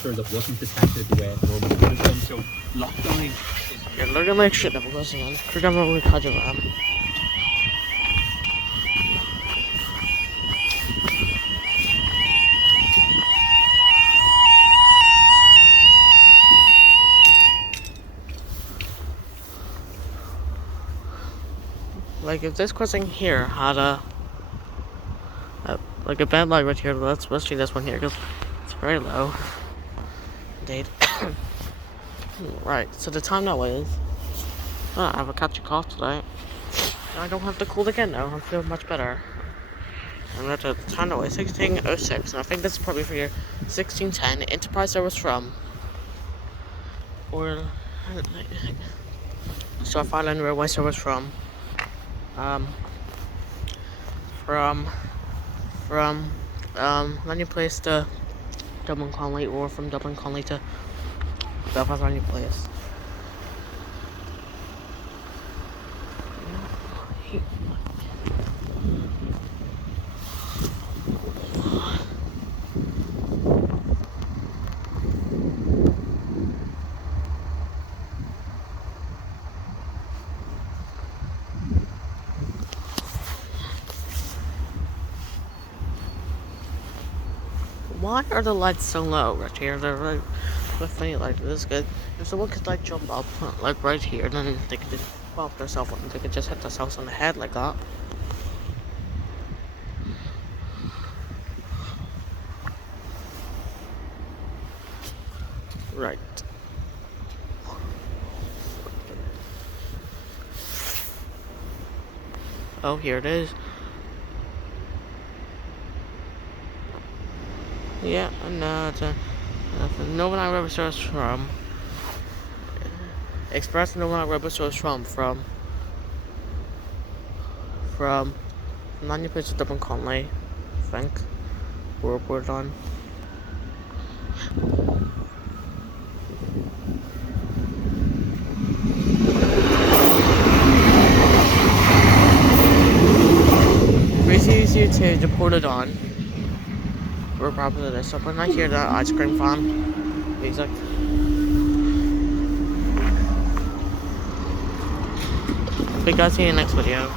password that wasn't detected the way it normally would have been. So lockdown is Yeah, Lurgan like shit never goes on. Craigavon with Craigavon. Like if this crossing here had like a bed like right here, let's see this one here because it's very low. Indeed. Right, so the time now is I have a catchy cough today. I don't have the cold again now, I feel much better. I'm at the time now is 16:06 and I think this is probably for your 1610 Enterprise I was from. Or South Island Railway Service from from Lanyon Place to Dublin Conley, or from Dublin Conley to Belfast Lanyon Place. Why are the lights so low right here? They're right with me, like this is good. If someone could like jump up like right here, then they could just pop themselves and they could just hit themselves on the head like that. Right. Oh, here it is. Yeah, no, it's a no one I ever sourced from. Express no one I ever sourced from Lanyon Place to Dublin Conley, I think. We're done. Easier to deport it on. We're probably this up, and I hear that ice cream fan music. Hope you guys see you in the next video.